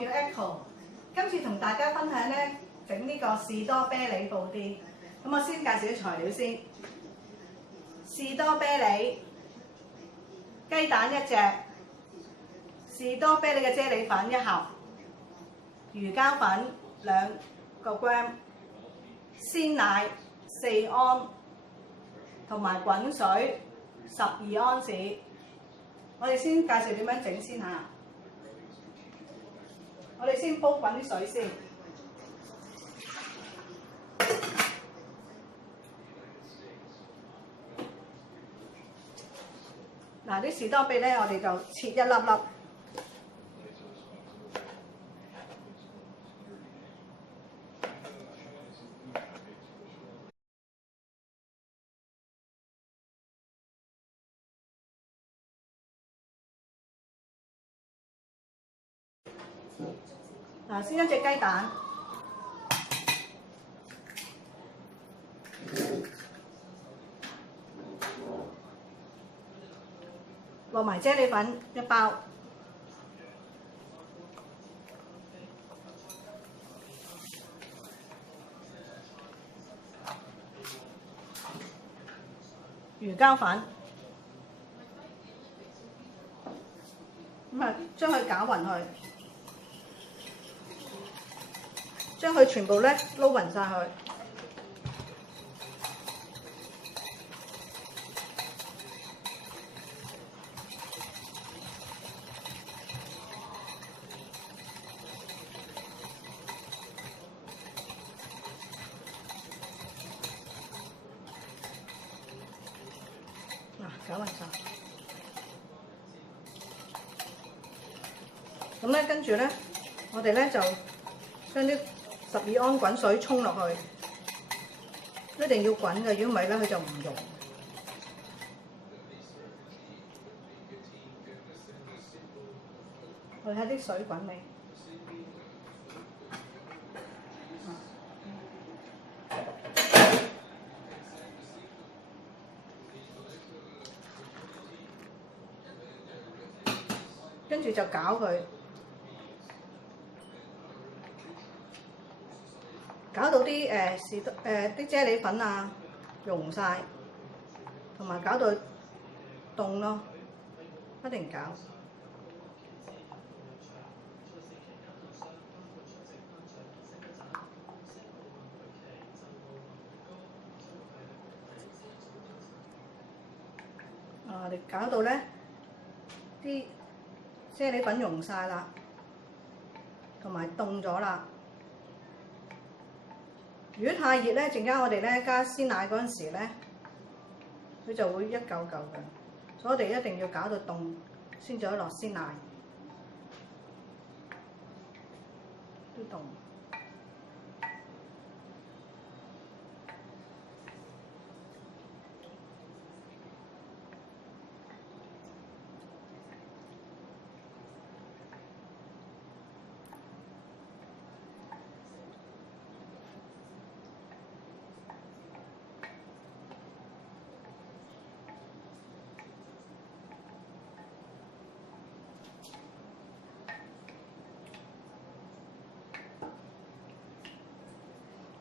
叫 Echo， 今次同大家分享咧整呢個士多啤梨布甸。咁我先介紹啲材料先，士多啤梨、雞蛋1隻，士多啤梨嘅啫喱粉1盒，魚膠粉2個 gram， 鮮奶4安，同埋滾水12安士。我哋先介紹點樣整先嚇。我哋先煲滾啲水先。嗱，啲士多啤梨咧，我哋就切一粒粒。嗱，先一隻雞蛋，落埋啫喱粉1包，魚膠粉，咁啊將佢攪勻佢。將佢全部咧撈勻晒佢，攪勻晒。咁咧跟住咧，我哋咧就將啲12安滾水沖落去，一定要滾嘅，如果唔係咧佢就唔溶。我哋睇啲水滾未？跟住就攪佢。搞到啲啲啫喱粉啊溶晒，同埋搞到凍咯，一定搞。我哋搞到咧啲啫喱粉溶晒啦，同埋凍咗啦。如果太熱咧，陣間我哋咧加鮮奶嗰陣時咧，佢就會一嚿嚿嘅，所以我哋一定要搞到凍先至可以落鮮奶，都凍。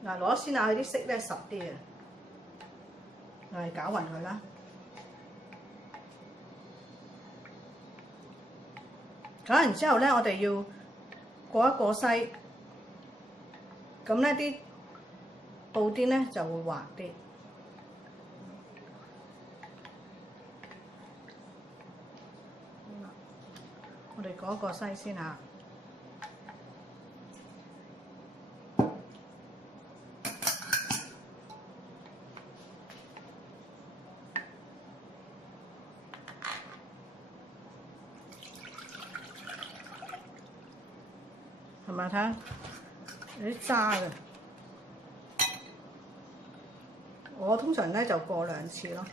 嗱，攞鮮奶佢啲色咧實啲嘅，嚟攪勻佢啦。攪完之後咧，我哋要過一過篩，咁咧啲布甸咧就會滑啲。我哋過一過篩先嚇。係咪睇下有啲渣嘅？我通常咧就過2次咯。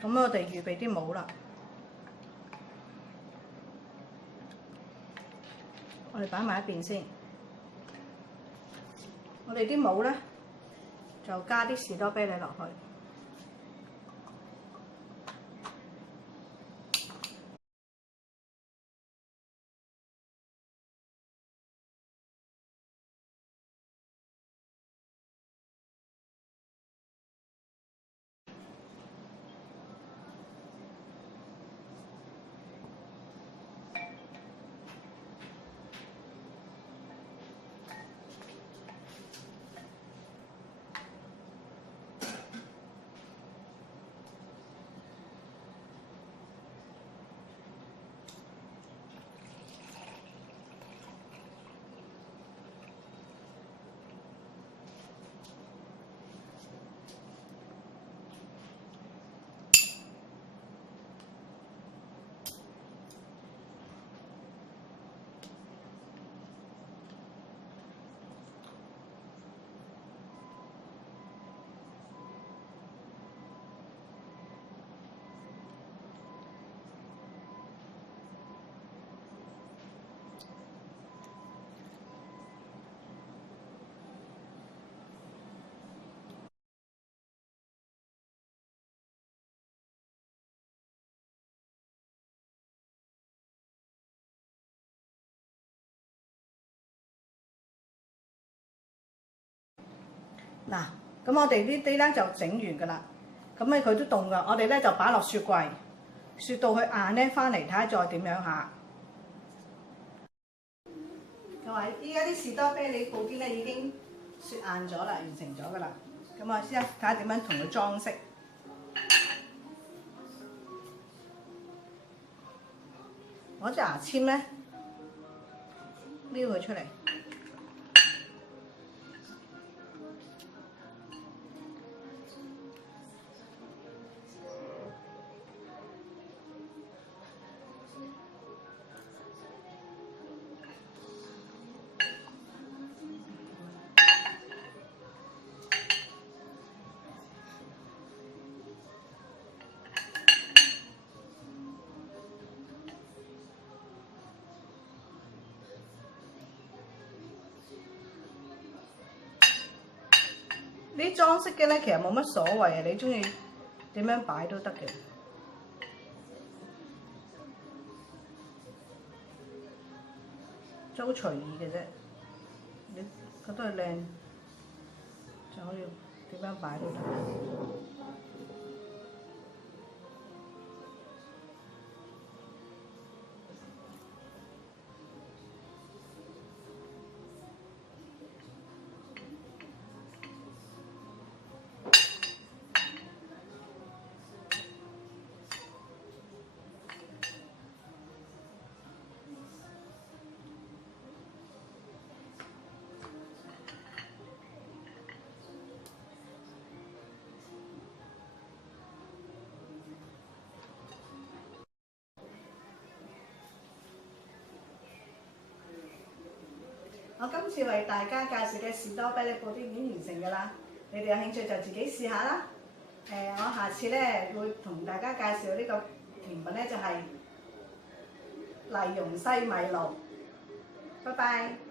咁我哋預備啲帽啦。我哋擺埋一邊先。我哋啲帽咧就加啲士多啤梨落去。嗱，咁我哋呢啲咧就整完㗎啦。咁咧佢都凍㗎，我哋咧就擺落雪櫃，雪到佢硬咧，翻嚟睇下再點樣下。各位，依家啲士多啤梨布甸咧已經雪硬咗啦，完成咗㗎啦。咁我先睇下點樣同佢裝飾。攞隻牙籤咧，撩佢出嚟。呢啲裝飾嘅咧，其實冇乜所謂嘅，你中意點樣擺都得嘅，都好隨意嘅啫。你覺得佢靚，就可以點樣擺都得。我今次為大家介紹嘅士多啤梨布甸已經完成㗎啦，你哋有興趣就自己試下啦。我下次咧會同大家介紹呢個甜品咧，就係麗蓉西米露。拜拜。